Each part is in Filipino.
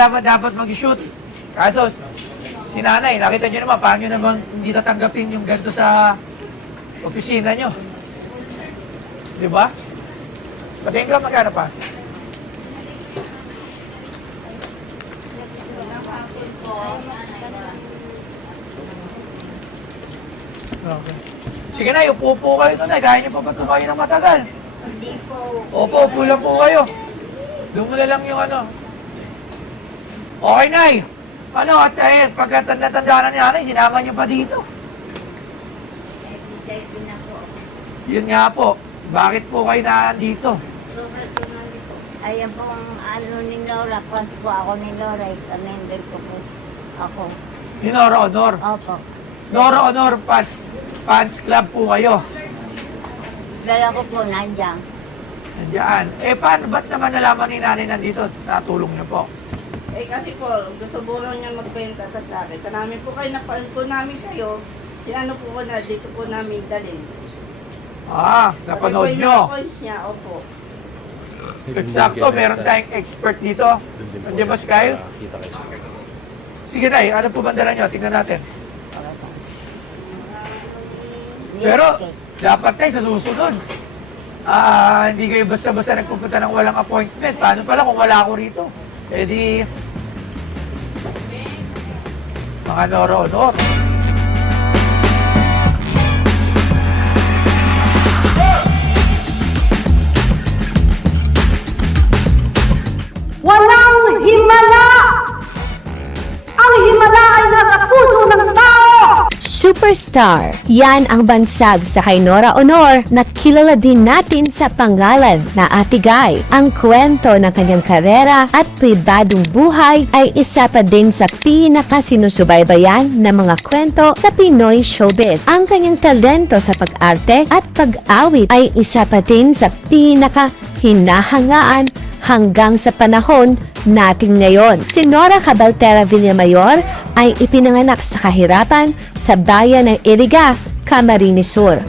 naman dapat mag-shoot. Kaso, si nanay, nakita nyo naman, paano nyo naman hindi tatanggapin yung ganito sa opisina nyo. Di ba? Patingin ka, magkano pa? Okay. Sige na, upo po kayo doon. Kaya nyo pa ba tumayo ng matagal? Hindi po. Opo, upo lang po kayo. Doon mo na lang yung ano. Okay, Nay. Ano, at pagkatanda-tanda na ni nanay, sinama niyo pa dito. Every na po. Yun nga po. Bakit po kayo nandito? Ayan po ang ano ni Laura. Kwanto po ako ni Laura. Member ko po ako. Ni Nora Honor. Opo. Nora Honor Fans Club po kayo. Dala ko po nandiyan. Nandiyan. Paano? Ba't naman nalaman ni nanay nandito sa tulong niyo po? Kasi po, gusto po lang niya magbenta sa akin. Namin po kayo, napanood po namin kayo. Sinano po ko na, dito po namin dalhin. Napanood nyo. Niya, opo. Eksakto, meron tayong expert dito. Nandiyan ba si Kyle? Sige Nay, ano po bandera nyo? Tingnan natin. Pero, dapat tayo sa susunod. Hindi kayo basta-basta nagpupunta ng walang appointment. Paano pala kung wala ako rito? Eh di, mga Noro-Honor. Walang himala! Ang himala ay nasa puso ng tao! Superstar. Yan ang bansag sa kay Nora Honor na kilala din natin sa pangalan na Ate Guy. Ang kwento ng kanyang karera at pribadong buhay ay isa pa din sa pinakasinusubaybayan na mga kwento sa Pinoy showbiz. Ang kanyang talento sa pag-arte at pag-awit ay isa pa din sa pinakahinahangaan hanggang sa panahon natin ngayon. Si Nora Cabaltera Villamayor ay ipinanganak sa kahirapan sa bayan ng Iriga, Camarines Sur.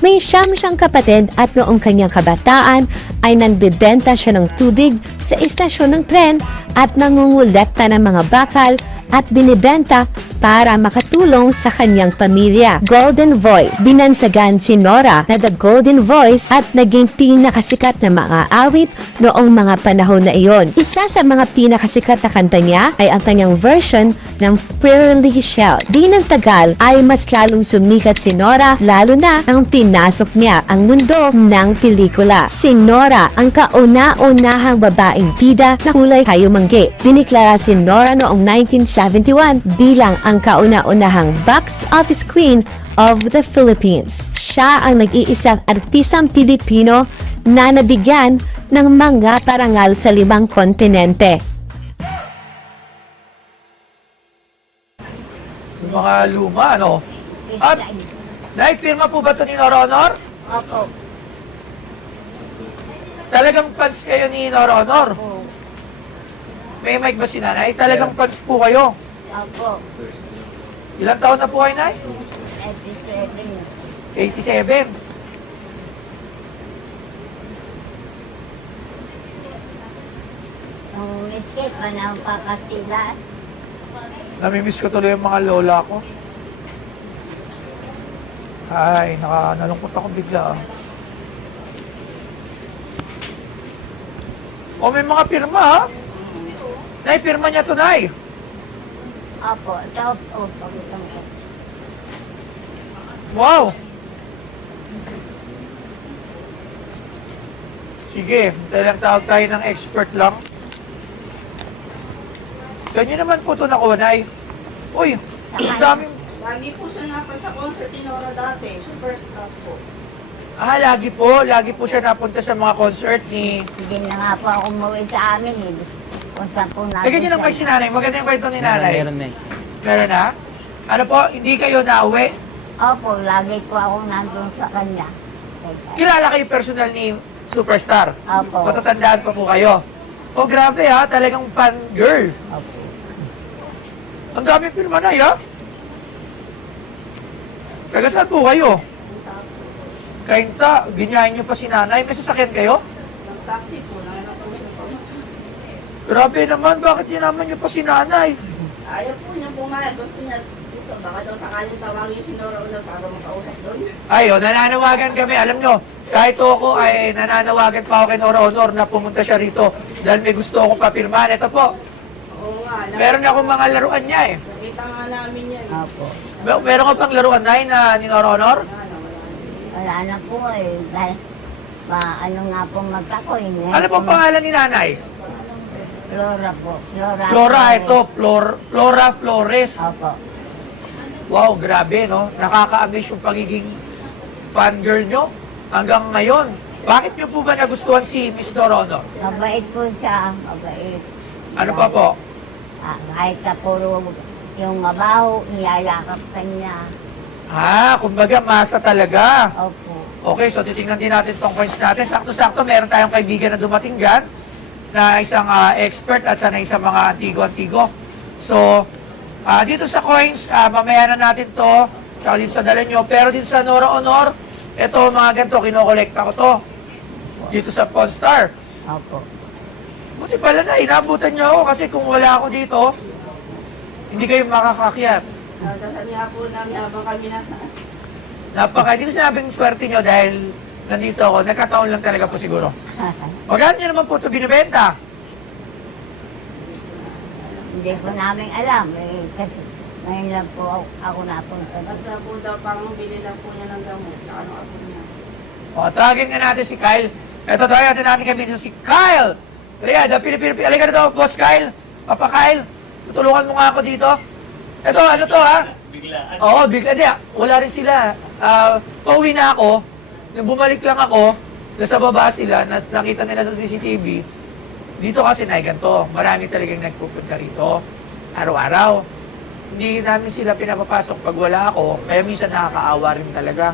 May siyang kapatid at noong kanyang kabataan ay nagbebenta siya ng tubig sa istasyon ng tren at nangungulekta ng mga bakal at binibenta para makatulong sa kanyang pamilya. Golden Voice. Binansagan si Nora na The Golden Voice at naging pinakasikat na mga awit noong mga panahon na iyon. Isa sa mga pinakasikat na kanta niya ay ang kanyang version ng Pearly Shell. Di ng tagal ay mas lalong sumikat si Nora lalo na nang pinasok niya ang mundo ng pelikula. Si Nora ang kauna-unahang babaeng bida na kulay kayumanggi. Diniklara si Nora noong 1971 bilang ang kauna-unahang box office queen of the Philippines. Siya ang nag-iisang artistang Pilipino na nabigyan ng mga parangal sa 5 kontinente. Yung mga luma, ano? At, naipirma po ba ito ni Nora Honor? Opo. Talagang fans kayo ni Nora Honor? Opo. May mic ba si nanay? Talagang fans po kayo? Opo. Ilang taon na po kayo, Nay? 87. 87. Ang miskit pa na ang pakatila. Namimiss ko tuloy yung mga lola ko. Ay, nalungkot ako bigla. O, may mga pirma, ha? Nay, pirma niya to, Nay. Opo. Ito po. Pagkitang ko. Wow! Sige, talagang tawag tayo ng expert lang. Saan niyo naman po ito nakuha, Nay? Uy, ang daming... Lagi po siya napa sa concert ni Nora dati. Superstar po. Lagi po siya napunta sa mga concert ni... Hindi na nga po ako umuwi sa amin eh. Kung saan po natin. Lagyan niyo lang kayo si nanay. Maganda yung kwento ni nanay. Meron na eh. Meron na? Ano po, hindi kayo nauwi? Opo, lagi po ako nandun sa kanya. Kilala kayo personal ni Superstar? Opo. Matatandaan pa po kayo? Oh, grabe ha, talagang fan girl. Opo. Ang dami pirma na, ha? Taga saan po kayo? Kainta, ginyahin niyo pa si nanay. May sasakyan kayo? Nag-taxi po. Nangyayari po siya po. Grabe naman, bakit naman niyo pa si nanay? Ayaw po niya pumayag. Gusto niya dito. Baka daw sakaling tawagin si Nora Honor para makausap doon. Ay, nananawagan kami. Alam nyo, kahit ako ay nananawagan pa ako kay Nora Honor na pumunta siya rito dahil may gusto akong papirmahan. Ito po, Oo nga. meron akong mga laruan niya eh. Nakita nga namin yan. Opo. Meron ka pang laruan na ni Nora Honor? Wala na po eh. Dahil, ano nga po magkako eh. Ano pong pangalan ni nanay? Flora po. Flora. Flora, Flores. ito. Flora Flores. Opo. Wow, grabe, no? Nakaka-amaze yung pagiging fangirl nyo hanggang ngayon. Bakit nyo po ba nagustuhan si Miss Nora Honor? Mabait po siya. Mabait. Ano pa po? Kahit ka puro yung mabaho, niyayakap ka niya. Kumbaga masa talaga. Opo. Okay, so titingnan din natin itong coins natin. Sakto-sakto, meron tayong kaibigan na dumating dyan na isang expert at sana isang mga antigo-antigo. So, dito sa coins, mamaya na natin to, tsaka dito sa dala nyo. Pero dito sa Nora Honor, ito mga ganito, kinokolekta ko to. Dito sa Pawn Star. Opo. Buti pala na, inabutan nyo ako kasi kung wala ako dito, hindi kayo makakakyat. Dasal niya po namin habang kami nasa. Hindi ko sinabing swerte nyo dahil nandito ako. Nagkataon lang talaga po siguro. Magkano nyo naman po ito binibenta? Hindi po namin alam. Eh, kasi ngayon lang po ako napunta. Basta po daw pang bili lang po niya ng gamot. Tsaka ano ako niya. O, tawagin nga natin si Kyle. Ito, tawagin natin kami si Kyle. Kaya, Pilipinas. Halika na to, Boss Kyle. Papa Kyle, tutulungan mo nga ako dito. Ito, ano to ha? Biglaan. Oo, bigla. Di, wala rin sila. Pauwi na ako. Nung bumalik lang ako, nasa baba sila, nakita nila sa CCTV. Dito kasi na ganito. Marami talagang nagpupunta rito. Araw-araw. Hindi namin sila pinapapasok pag wala ako. Kaya minsan nakakaawa rin talaga.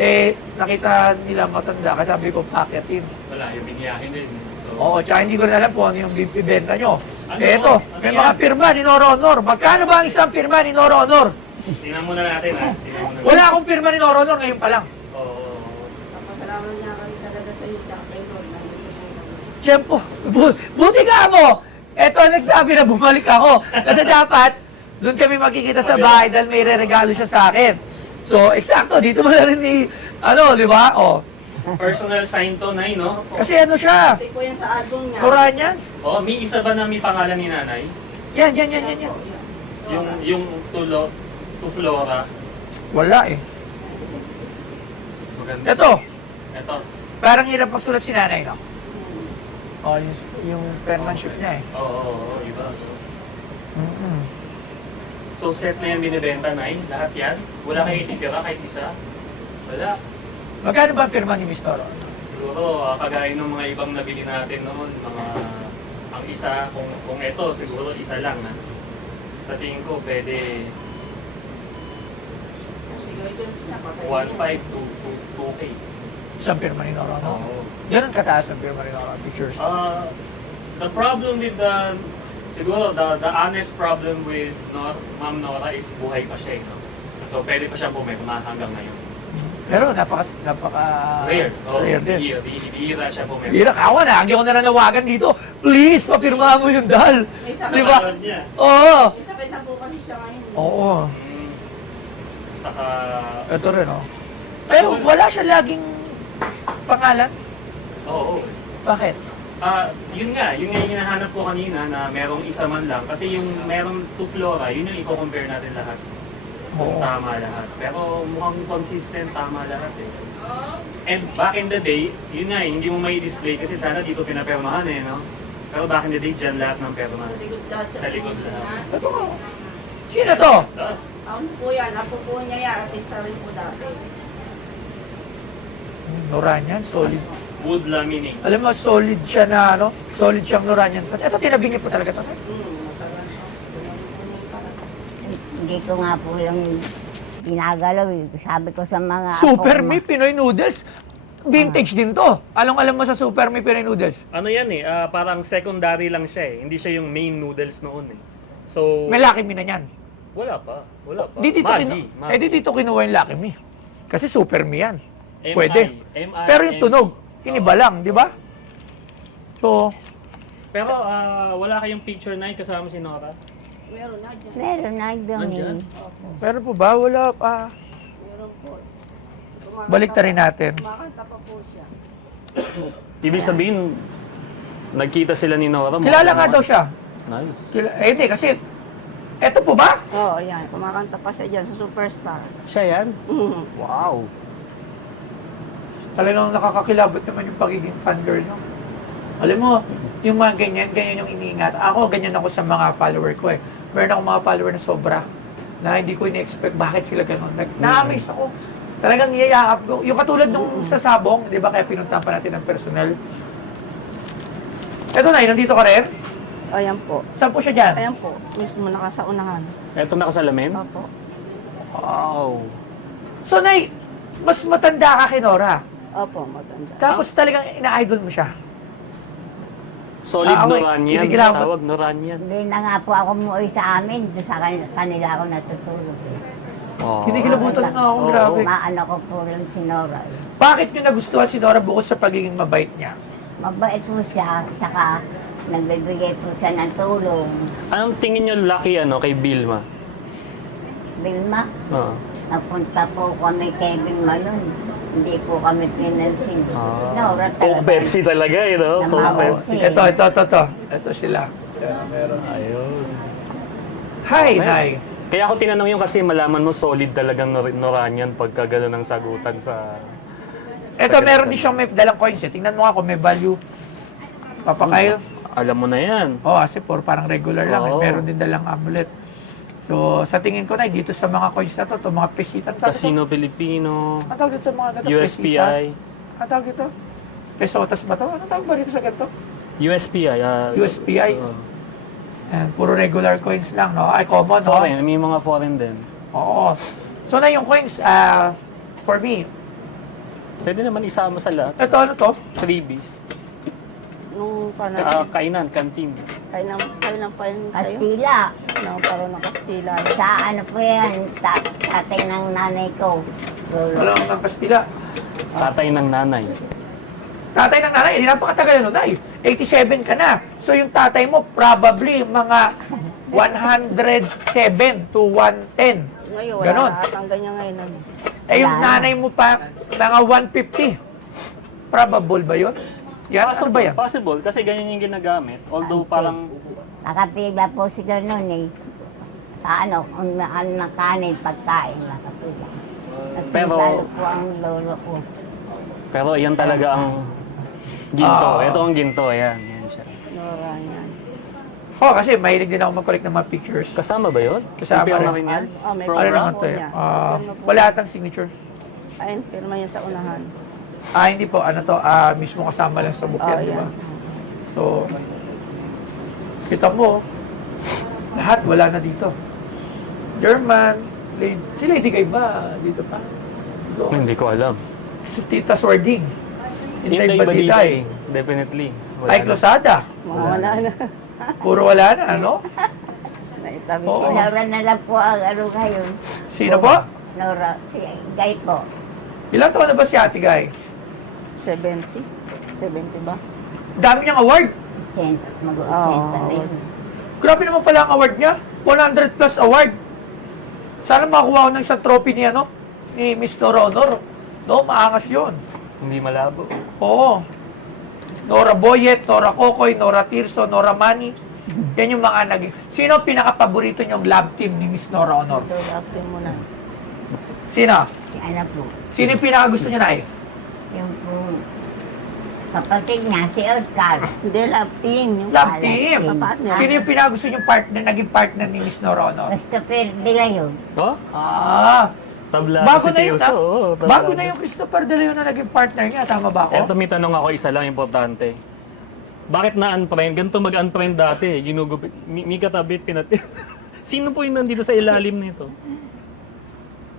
Eh, nakita nila matanda. Kasi sabi ko, pakyatin. Wala, yung biniyahin din. So, Oo, tsaka hindi ko rin alam po ano yung ibenta nyo. Ano? Eto, may Ano mga yan? pirma ni Nora Honor. Magkano ba ang isang pirma ni Nora Honor? tingnan muna natin ha. Tingnan muna. Wala akong pirma ni Nora Honor ngayon pa lang. Oo. Papasalamat niya kami talaga sa iyo. Tsaka kay Lord. Siyempre, buti ka mo! Eto, nagsabi na bumalik ako. Kasi dapat, doon kami makikita sa bahay dahil may re-regalo siya sa akin. So, eksakto, dito mo na rin ni, di ba? O, Personal sign to, Nay, no? kasi ano siya? Pati po yan sa album niya. Noranians? Oh, may isa ba na may pangalan ni nanay? Yan. Yung to Flora. Wala eh. Maganda. Eto, Ito. parang hirap magsulat si nanay, no? O, yung penmanship niya eh. Oo, iba. Mm-mm. So, set na yan binibenta, Nay? Lahat yan? Wala kayo ititira kahit isa? Wala. Magkano ba ang pirma ni Miss Nora? Siguro, kagaya ng mga ibang nabili natin noon, ang isa, kung ito, siguro isa lang. Ha? Sa tingin ko, pwede Sige, ito yung pinapatay 1.5 to 2K. Isang pirma ni Nora, no? Oo. Ganun kataas ang pirma ni Nora, pictures. The problem with siguro, the honest problem with Ma'am Nora is buhay pa siya, no? So, pwede pa siyang pumirma hanggang ngayon. Pero napaka Rare. Oh, rare din. Bihira siya pumirma. Bira, kawa na. Hindi ako nananawagan dito. Please, papirma mo yung dal. May sakit Di ba? Napanood niya. Oo. May sakit na po kasi siya ngayon. Oo. Mm. Saka, Ito rin, oh. Pero wala siya laging pangalan. oo. Bakit? Yun nga yung hinahanap ko kanina na merong isa man lang. Kasi yung merong to Flora, yun yung i-compare natin lahat. Kung Oo. tama lahat. Pero mukhang consistent, tama lahat eh. And back in the day, yun nga eh, hindi mo may display kasi sana dito pinapirmahan eh, no? Pero back in the day, dyan lahat ng pirma. Sa likod lahat Sa likod lahat. Ito ko. Sino to? Ah, Ako po yan. Apo po niya yan. Artista rin po dati. Noranian, solid. wood laminate. Alam mo, solid siya na, solid siyang Noranian. Ito, tinabing niyo po talaga ito. Matagal siya. Hindi ko nga po yung ginagalaw eh. Sabi ko sa mga... Super apo ko, Me Pinoy Noodles. Vintage din to. Anong alam mo sa Super Me Pinoy Noodles? Ano yan eh, parang secondary lang siya eh. Hindi siya yung main noodles noon eh. So, May Lucky Me na yan. wala pa. Di dito, Maggi. di dito kinuha yung Lucky Me. Kasi Super Me yan. MI, Pwede. MI, Pero yung tunog, iniba lang, di ba? So, Pero wala kayong picture na kasama si Nora? Meron na dyan. Meron na doon. Nandyan? Opo. Meron po ba? Wala pa. Meron po. Balik na rin natin. Kumakanta pa po siya. Ibig sabihin, nagkita sila ni Nora. Kilala nga daw siya. Nice. Hindi, kasi, eto po ba? Oo, yan. Kumakanta pa siya dyan sa Superstar. Siya yan? Wow. Talagang nakakakilabot naman yung pagiging fangirl, no? Alam mo, yung mga ganyan yung iniingat. Ako, ganyan ako sa mga follower ko eh. Meron akong mga follower na sobra na hindi ko ini-expect bakit sila ganun. Na-amaze ako. Talagang niyayakap ko. Yung katulad nung sa Sabong, di ba kaya pinuntahan pa natin ng personal? Eto na, nandito ka rin? Ayan po. Saan po siya dyan? Ayan po. Mismo nakasaunahan. Eto nakasalamin? Opo. Wow. So, Nay, mas matanda ka kay Nora. Opo, maganda. Tapos talagang ina-idol mo siya. Solid okay. Noranian. Kinikilabot. Tawag Noranian. Hindi na nga po ako umuwi sa amin. Doon sa kanila ako natutulog. Oh. Kinikilabutan nga ako, grabe. Maano ko po lang si Nora. Bakit nyo nagustuhan si Nora bukod sa pagiging mabait niya? Mabait po siya, saka nagbibigay po siya ng tulong. Anong tingin nyo lucky kay Vilma? Vilma, Oo. napunta po kami kay Vilma yun. Hindi po kami pinansin. Nora Coke talaga. Pepsi talaga, no? Coke Namaw. Pepsi. Ito. Ito sila. Ayun. Hi, Okay. Nay. Kaya ako tinanong yun kasi malaman mo solid talagang Noranian pagka gano'n ang sagutan sa... Ito, meron din siyang may dalang coins eh. Tingnan mo nga kung may value. Papa Kyle. Alam mo na yan. Oh, kasi parang regular lang. Oo. Meron din dalang amulet. So, sa tingin ko na, dito sa mga coins na to mga pesitas. Casino Filipino, Ano tawag dito sa mga ganito? USPI. Ano tawag dito? Pesotas ba to? Ano tawag ba dito sa ganito? USPI. USPI. oo. Ayan, puro regular coins lang, no? Ay, common, no? Foreign, may mga foreign din. Oo. So, na yung coins, for me, Pwede naman isama sa lahat. ito, ano to? Freebies. Nung panahon, Kainan, canteen. kailan pa yun sa'yo? Kastila. Nung parang ng Kastila. Sa ano po yan, tatay ng nanay ko. Wala Lolo. ng Kastila. Tatay ng nanay. Tatay ng nanay, hindi napakatagal na nun, ay. 87 ka na. So, yung tatay mo, probably mga 107 to 110. Ngayon, wala Ganon. na atang ganyan ngayon. Eh, yung Wala na. nanay mo pa, mga 150. Probable ba yun? Yan, ano ba yan? Possible, kasi ganyan yung ginagamit. Although parang... Nakapila po sila noon eh. Sa ano, kung ano ng kanin, pagkain, nakapila. Pero- Nagpilo po ang lolo ko. Pero yan talaga ang ginto. Ah. Ito ang ginto, ayan. Yan siya. Nora yan. Oh, kasi mahilig din ako mag-collect ng mga pictures. Kasama ba yun? Kasama Pirma rin. rin yan? May Ano Program? naman to eh? niya. Wala atang signature. Ayun, pirma yun sa unahan. Hindi po. Ano to? Mismo kasama lang sa book yan, di ba? yan. So, kita mo, lahat wala na dito. German, si Lady Guy ba? Dito pa? Dito. Hindi ko alam. Si Tita Swarding. Inday Inday Badiday. Badiday. Definitely. Wala Ay, na. Losada. Mga wala na. Puro wala na, ano? Naitabi Oo. ko. Nora na lang po ang ano ngayon. Sino po? Nora, si Guy po. Ilang taon na ba si Ate Guy? 70? 70 ba? Dami niyang award. Mag-uusenta na yun. Grabe naman pala ang award niya. 100 plus award. Sana makakuha ko ng isang trophy ni, ni Miss Nora Honor. No, maangas yun. Hindi malabo. Oo. Nora Boyet, Nora Kokoy, Nora Tirso, Nora Mani. Yan yung mga naging... Sino ang pinaka-paborito niyong lab team ni Miss Nora Honor? So, after mo na. Sino? Si ano po. Sino yung pinaka-gusto niya na Yung po, kapatid niya, si Oscar. Hindi, love team. Yung Lab team. Partner. Sino yung pinaka-gusto niyong partner, naging partner ni Miss Nora Honor? Christopher De Leon. Oh? Bago Tablado si na yun, Tioso. Oo, tablado. bago na yung Christopher De Leon na naging partner niya. Tama ba Eto ako? may tanong ako, isa lang importante. Bakit na-unfriend? Ganito mag-unfriend dati. Ginugupit. May katabit, Sino po yung nandito sa ilalim nito?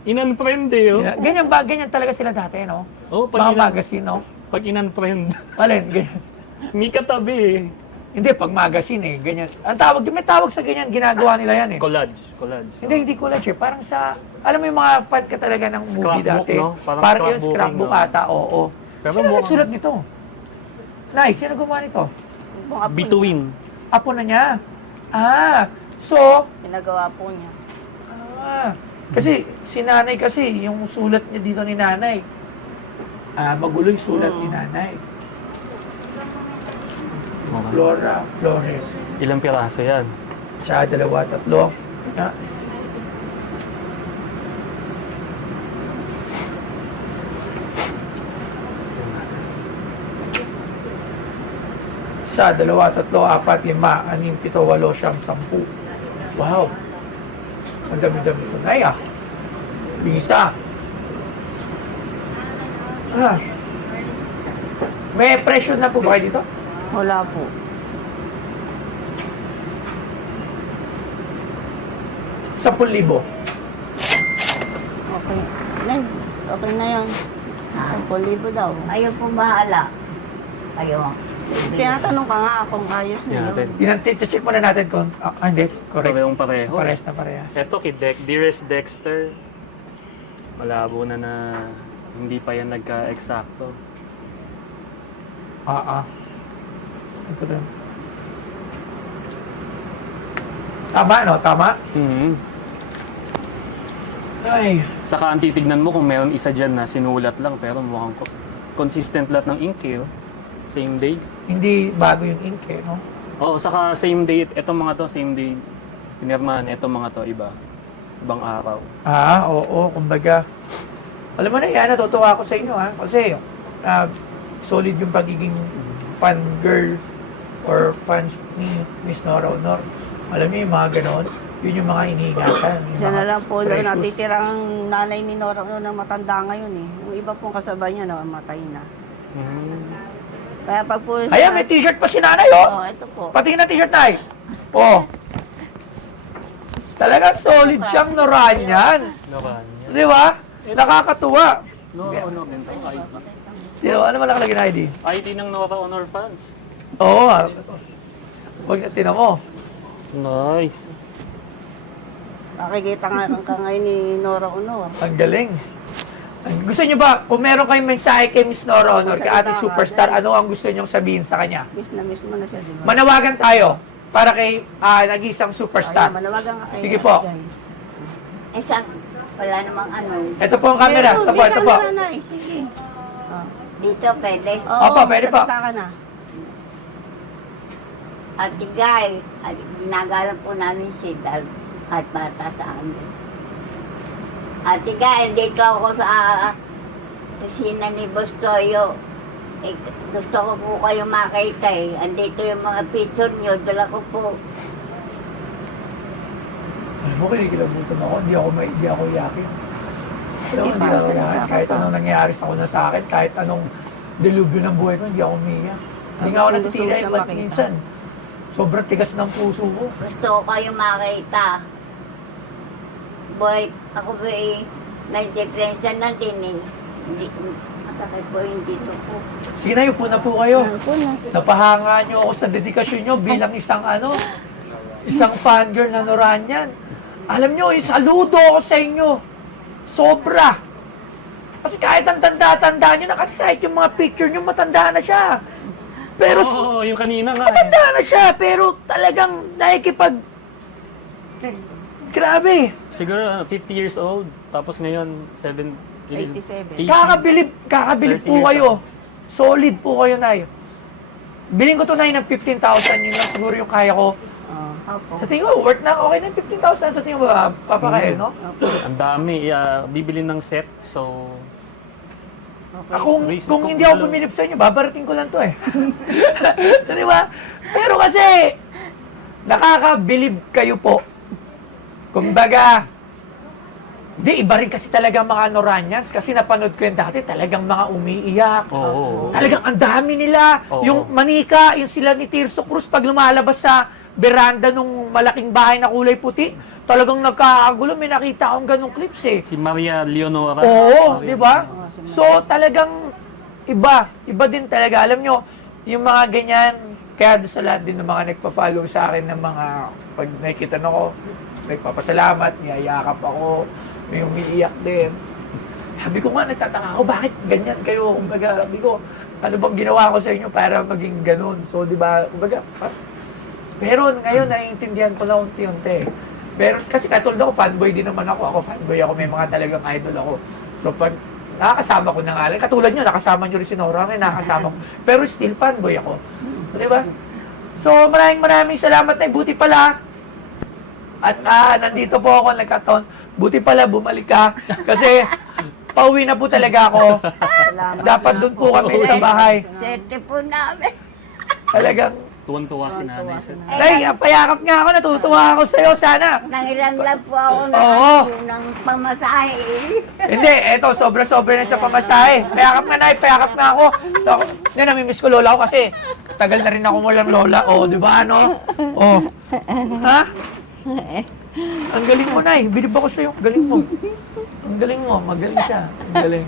In-unfriend eh, oh. Ganyan ba? Ganyan talaga sila dati, no? Oh, Mga magazine, no? Pag in-unfriend, Alin, ganyan. may katabi eh. Hindi, pag magazine eh, ganyan. Ang tawag, may tawag sa ganyan, ginagawa nila yan eh. Collage. Hindi college eh. Parang sa, alam mo yung mga fan ka talaga ng movie Scrapbook, dati. no? Parang Parang yung scrapbooking, scrapbook no? ata, oo. Pero Sino mukhang- nagsulat nito? Nay, sino gumawa nito? pong apo Bituin. Apo na niya. So, Ginagawa po niya. kasi si nanay kasi, yung sulat niya dito ni nanay, magulo yung sulat ni nanay. Flora Flores. Ilang piraso yan? Siya, 2, 3. Siya, 2, 3, 4, 5, 6, 7, 8, 9, 10. Wow! Ang dami-dami ito. Nay, Bisa. May presyo na po ba kayo dito? Wala po. Sa 10,000. Okay. Nay, okay na yan. 10,000 daw. Ayaw po bahala. Ayaw. Tinatanong ka nga kung ayos na Yan natin. yun. Check muna natin kung... hindi. Correct. Parehong pareho. Parehas na parehas. Ito kay Dearest Dexter. Malabo na hindi pa yan nagka-eksakto. Ito rin. Tama, no? Tama? Mhm. Ay. Saka ang titignan mo kung meron isa dyan na sinulat lang pero mukhang consistent lahat ng ink eh. Oh. Same day. Hindi bago yung ink, no? Oo, saka same day. Etong mga to, same day. Pinirmahan. Etong mga to, iba. Ibang araw. Oo. Kumbaga, alam mo na yan, natutuwa ako sa inyo, ha? Kasi, solid yung pagiging fan girl or fans ni Miss Nora Honor. Alam niyo yung mga ganon, yun yung mga iniingatan. Yung Siya na mga lang po doon precious. natitira ang nanay ni Nora na matanda ngayon eh. Yung iba pong kasabay niya namatay na. Kaya pag po... Ayan, may t-shirt pa si nanay, Oo, ito po. Patingin na t-shirt, nay. Talaga solid siyang Noranyan. Noranya. Di ba? Nakakatuwa. Nora Honor din to. ID. Di ba? Ano malakalagay na ID? ID ng Nora Honor fans. Oo. Huwag na, tinan mo. Nice. Nakikita nga ka ngayon ni Nora Honor. Ang galing. Gusto niyo ba, kung meron kayong mensahe kay Miss Nora Honor, kay Ate Superstar, ano ang gusto niyong sabihin sa kanya? Miss mo na siya, di ba? Manawagan tayo para kay nag-isang superstar. Ay, manawagan ka kay Sige po. Isang, wala namang ano. Ito po ang camera. Meron, Ito po, may ito po. camera na eh. Sige. Dito pwede. Oo, Opo, pwede po. salita ka na. At Igay, at ginagalang po namin si Dag at bata sa amin. At Igay, dito ako sa kusina ni Bostoyo. Eh, gusto ko po kayo makita eh. Andito yung mga picture nyo, dala ko po. Alam mo, kinikilabutan ako. Hindi ako iyakin. Alam mo, hindi ako iyakin. Kahit anong nangyayari sa akin, kahit anong delubyo ng buhay ko, hindi ako umiyak. Hindi nga ako natitira eh, ba't minsan? Sobrang tigas ng puso ko. Gusto ko kayo makita. Boy, ako po eh, nag-depression na din eh. Hindi, masakit po yung dito po. Sige na, upo na po kayo. Ako na. Napahanga nyo ako sa dedikasyon nyo bilang isang fangirl na Noranyan. Alam nyo, saludo ako sa inyo. Sobra. Kasi kahit ang tanda-tanda nyo na, kasi kahit yung mga picture nyo, matanda na siya. Pero, Oo, yung kanina nga. matanda na siya, pero talagang nakikipag... Grabe. Siguro 50 years old, tapos ngayon 87. Kakabilib 30 po years kayo. Solid po kayo, Nay. Biling ko to, Nay, ng 15,000. Yun lang siguro yung kaya ko. Opo. Sa tingin ko, worth na okay na yung 15,000 sa tingin mo, Papa Kael, no? Ang dami, bibili ng set, so... Kung hindi ako bumilip sa inyo, babarating ko lang to eh. Di ba? Pero kasi, nakakabilib kayo po. Kumbaga, iba rin kasi talaga mga Noranyans. Kasi napanood ko yun dati, talagang mga umiiyak. Oo. Talagang ang dami nila. Oo. Yung Manika, yung sila ni Tirso Cruz, pag lumalabas sa beranda nung malaking bahay na kulay puti, talagang nagkakagulo. May nakita akong ganong clips eh. Si Maria Leonora. Oo, di ba? So, talagang iba. Iba din talaga. Alam nyo, yung mga ganyan, kaya doon sa lahat din ng mga nagpa-follow sa akin ng mga, pag nakikita na ko, nagpapasalamat, niyayakap ako, may umiiyak din. Sabi ko nga, nagtataka ako, bakit ganyan kayo? Kumbaga, sabi ko, Ano bang ginawa ko sa inyo para maging ganun? So, di ba, kumbaga, pero ngayon, naiintindihan ko na unti-unti. Pero, kasi katulad ako, fanboy din naman ako. Ako, fanboy ako. May mga talagang idol ako. So, pag nakakasama ko na nga lang, katulad nyo, nakasama nyo rin si Nora, ngayon nakakasama ko. Pero still, fanboy ako. Di ba? So, maraming salamat na. Buti pala. At nandito po ako, nagkataon. Buti pala, bumalik ka. Kasi, pauwi na po talaga ako. Salamat. Dapat doon po kami sa bahay. Swerte po namin. Talagang, Tuwan-tuwa si nanay. Nay, payakap nga ako, natutuwa ako sa'yo, sana. Nangilang lang po ako Oo. ng pamasahe. Hindi, eto, sobra-sobra na sa pamasahe. Payakap nga, Nay, payakap nga ako. Yan, namimiss ko lola ko kasi tagal na rin ako walang lola. O, di ba, ano? O. Ha? Ang galing mo, Nay. Bilib ako sa'yo. Galing mo. Ang galing mo. Magaling siya. Ang galing.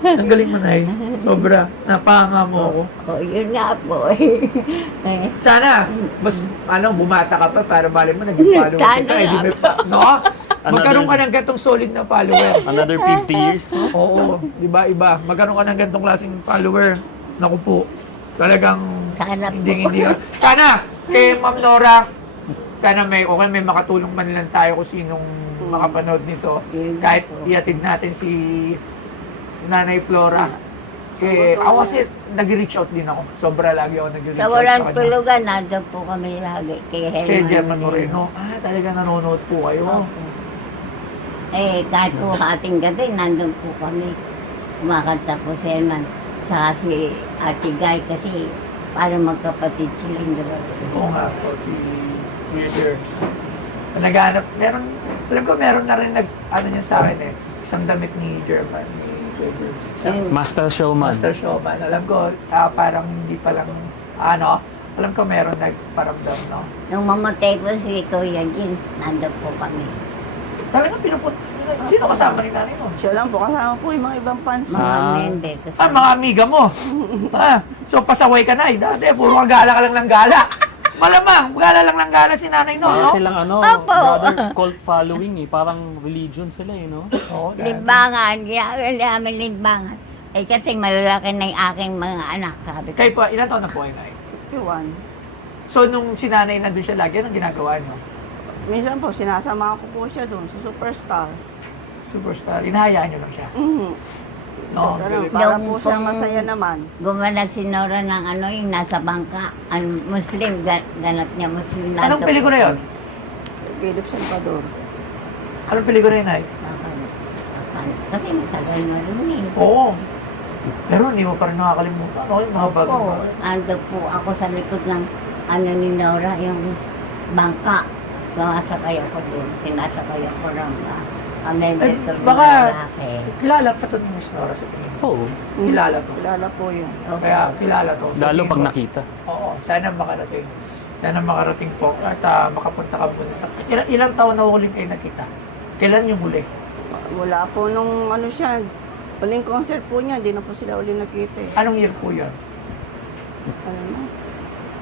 Ang galing mo, Nay. Sobra. Napahanga mo ako. O, yun nga po. Sana, mas, bumata ka pa para bali mo, naging follower Sana kita. Eh, di may no? Magkaroon ka ng gantong solid na follower. Another 50 years, no? Oo, di ba, iba. Magkaroon ka ng gantong klaseng follower. Naku po, talagang Sana po. hindi. Sana, kay Ma'am Nora, sana may makatulong man lang tayo kung sinong makapanood nito. Kahit iatid natin si Nanay Flora. Kasi nag-reach out din ako. Sobra lagi ako nag-reach Sa out walang kanya. tulugan, nandun po kami lagi. Kay Kay Herman German Moreno. Talaga nanonood po kayo. Kahit po ating gabi, nandun po kami. Kumakanta po si Herman. Saka si Ate Guy kasi para magkapatid sila. Oo nga po, si Kuya Germs. Naghanap, alam ko meron na rin niya sa akin isang damit ni German, ni Kuya Germs. Master Showman. Master Showman. Alam ko, parang hindi pa lang, alam ko meron nagparamdam, no? Nung mamatay po si Kuya Jin, nandun po kami. Talagang pinupunta. Sino kasama ni nanay mo? Siya lang po, kasama po yung mga ibang fans. Mga Ah. member. Mga amiga mo. So pasaway ka na Dati, puro gala ka lang ng gala. Malamang, gala lang ng gala si nanay, no? Kaya silang Opo. brother cult following parang religion sila no? Oo, dahil- Limbangan, ginagawa namin limbangan. Kasi malalaki na yung aking mga anak, sabi ko. Kayo pa, ilan taon na po kayo, Nay? 51. So, nung si nanay nandun siya lagi, anong ginagawa niyo? Minsan po, sinasama ko po siya doon sa Superstar. Superstar. Inahayaan niyo lang siya. No? Ganun, para Nung po siya pong- masaya naman. Gumanap si Nora ng yung nasa bangka. Muslim, ganap niya Muslim. Anong pelikula yun? Philip Salvador. Anong pelikula yun, Nay? Kasi matagal na rin eh. Oo. Pero hindi mo pa rin nakakalimutan. Okay, makabago Opo, pa. ando po ako sa likod ng ni Nora, yung bangka. Sumasakay ako doon. Sinasakay ako ng member Ay, ko baka lalaki. kilala pa to ni Miss Nora sa tingin mo. Oo. Kilala to. Kilala po yun. Kaya kilala to. Sa Lalo tingin pag mo. nakita. Oo, sana makarating. Sana makarating po at makapunta ka muna sa... Ilang taon na huling kayo nakita? Kailan yung huli? Wala po nung siya. Huling concert po niya, hindi na po sila uli nakita eh. Anong year po yun? Ano na?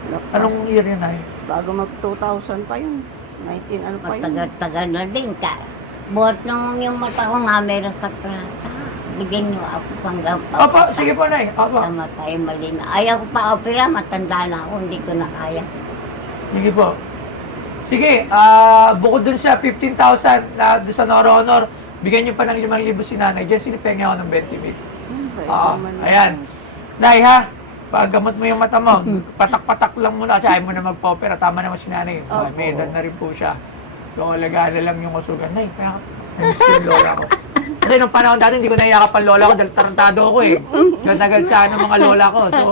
Wala pa. Anong year yun, Nay? Bago mag 2000 pa yun. 19 ano pa yun. Matagal-tagal na din ka. Buhat nung yung mata ko nga, meron katrata. Bigyan niyo ako panggang pa. Opo, sige po, Nay. Opo. Namatay mali na. Ayaw ko pa opera, matanda na ako, hindi ko na kaya. Sige po. Sige, bukod dun sa 15,000 na doon sa Nora Honor, bigyan niyo pa ng 5,000 si nanay. Diyan sinipengya ako ng 20 mil. Oo, ayan. Nay, ha? Paggamot mo yung mata mo, patak-patak lang muna kasi ayaw mo na magpa-opera. Tama naman si nanay. May edad na rin po siya. So, alagala lang yung masugan. Nay, kaya namiss ko yung lola ko. Kasi nung panahon dati, hindi ko naiyakap ang lola ko dahil tarantado ako eh. Gatagal sa mga lola ko. So,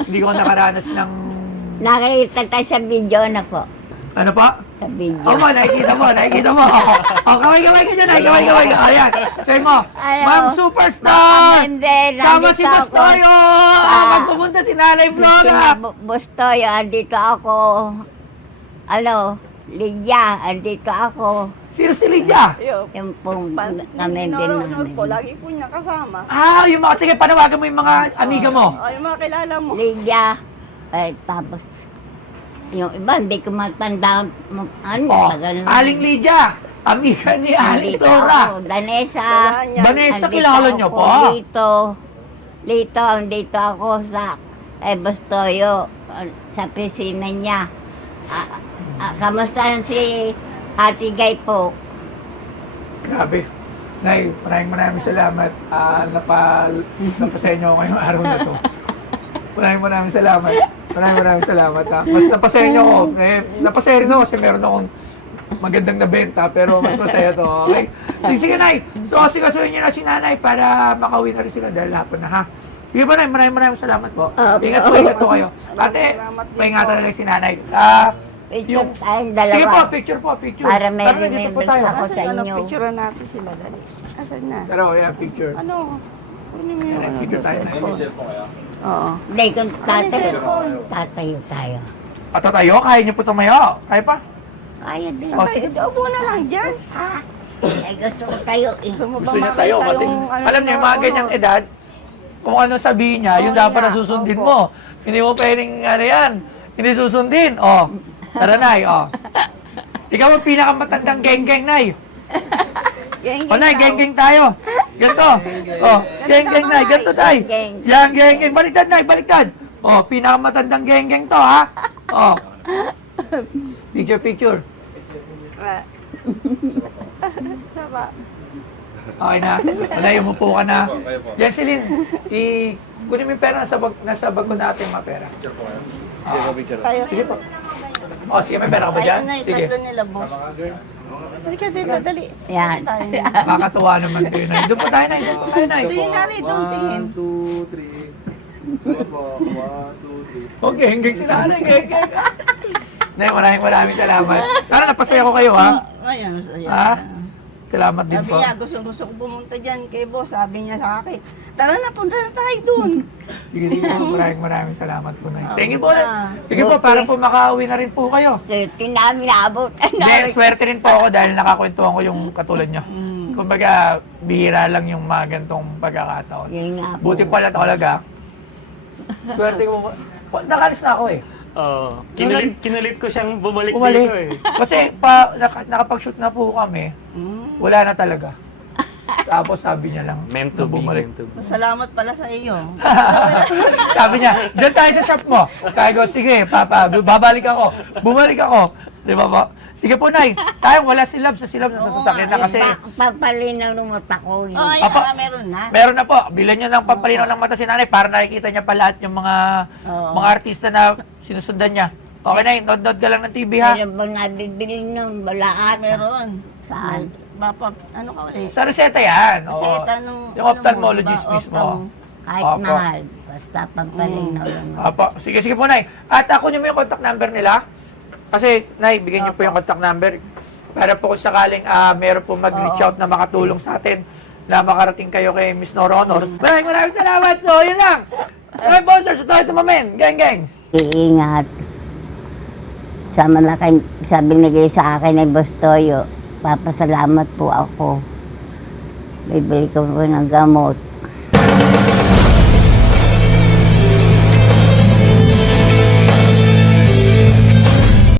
hindi ko nakaranas ng... Nakikita tayo sa video na po. Ano pa? Sa video. Oo, nakikita mo. Kaway-kaway ka dyan, kaway-kaway ka. Ayan, say mo, Ayaw. Ma'am Superstar! Hindi, Sama si nandito ako. Bastoyo! Magpumunta si Nanay Flora! Bustoy, andito ako. Lydia, andito ako. Sino si Lydia? Ayun. Yung pong kami Kami din namin. po, lagi po niya kasama. Yung mga, sige, panawagan mo yung mga amiga mo. Ay, yung mga kilala mo. Lydia, tapos yung iba, hindi ko matanda. Tagal na. Aling Lydia, amiga ni Aling Andito Flora. ako, Danesa. Wala niya. Vanessa, Andito kilala niyo ako po? Dito. dito ako sa Bustoyo, sa pisina niya. Kamusta si Ate Gay po? Grabe. Nay, maraming salamat. Napasenyo ko ngayong araw na to. Maraming salamat. Maraming salamat. Ha. Mas napasenyo ko. Napasenyo rin ako kasi meron akong magandang nabenta pero mas masaya to. Okay? Sige, Nay. So, sigasuhin niyo na si Nanay para makauwi na rin sila dahil hapon na, ha? Sige po, Nay. Maraming salamat po. Ingat po kayo. Ate, paingatan na lang si Nanay. Picture tayong dalawa. Sige po, picture. Para may Tara, dito po remembrance tayo. ako sa Ano, inyo. picturean natin sila, dali. Asan na? Tara, yeah, picture. Ano? Kunin mo yung Yan, picture tayo. Oo. Hindi, kung tatayo tayo. At tayo, kaya niyo po tumayo. Kaya pa? Kaya din. Oh, sige. Upo na lang dyan. Ay, gusto ko tayo eh. Gusto mo ba Gusto niya tayo. makita Kasi, yung ano alam niyo, yung mga na- ganyang edad, kung ano sabihin niya, yun Oo dapat nga, ang susundin opo. mo. Hindi mo pwedeng, ano yan, hindi susundin. Oh, tara, Nay, oh. Ikaw ang pinakamatandang geng-geng, Nay. Geng-geng O, Nay, daw. geng-geng tayo. Ganto. Oh, geng-geng, Nay. Ganto, Nay. Geng. Yan, geng-geng. Baliktad, Nay, baliktad. Oh, pinakamatandang geng-geng to, ha? Oh. Picture. Ah. Saba. Okay na. Wala, umupo ka na. Yan, Celine. Kunin mo yung pera. Nasa bag ko natin mga pera. Tayo. Sige po. Oh, sige, may pera ka ba dyan? Ayun na, Sige. tatlo nila, boss. Halika dito, dali. Yan. Tayo. Nakakatuwa naman kayo, Nay. Doon po tayo, Nay. Doon po tayo, Nay. Ito yung nari, doon tingin. 1, 2, 3. Sige po. 1, 2, 3. Okay, hanggang sila, Nay. Geng-geng. Nay, maraming salamat. Sana napasaya ko kayo, ha? Ayan, ayan. Ha? Salamat din Sabi po. niya, gusto ko pumunta dyan kay boss. Sabi niya sa akin, tara na, punta na tayo dun. Sige po. Maraming salamat po, Nay. Thank you po. Ah. Sige po, para po makauwi na rin po kayo. So, namin naabot. Hindi, swerte rin po ako dahil nakakwentuhan ko yung katulad nyo. Mm. Kumbaga, bihira lang yung mga gantong pagkakataon. Yun nga po. Buti pala talaga. Swerte ko. Nakalis na ako eh. Kinulit ko siyang bumalik Umalik. dito eh. Kasi nakapag-shoot na po kami, wala na talaga. Tapos sabi niya lang, Meant to be, bumalik. meant to be. Salamat pala sa iyo. Sabi niya, dyan tayo sa shop mo. Sabi ko, sige, Papa, babalik ako. Bumalik ako. Di ba po? Sige po, Nay. Sayang, wala si Love. Sa sasakyan na kasi. Pagpalinaw ng mata ko yun. Ay, Apa. meron na. Meron na po. Bilan nyo ng pampalinaw ng mata si Nanay para nakikita niya pa lahat yung mga artista na sinusundan niya. Okay, Nay. Nod-nod ka lang ng TV, ha? Meron bang nabibili ng balaat? Meron. Saan? Bapa, ano ka ulit? Sa reseta yan. Oo. Reseta nung... Yung ophthalmologist ano mo, mismo. ophthalmo. Kahit Opo. mahal. Basta pagpalinaw lang. Apo, sige po, Nay. At ako niyo mo yung contact number nila. Kasi, Nay, bigyan niyo po yung contact number. Para po kung sakaling meron po mag-reach out na makatulong sa atin na makarating kayo kay Miss Nora Honor. Maraming salamat. So, yun lang. Hey, bouncers, ito mamen. Gang. Iingat. Sa malaking sa binigay sa akin ni Bustoyo, papasalamat po ako. Bibili ko po ng gamot.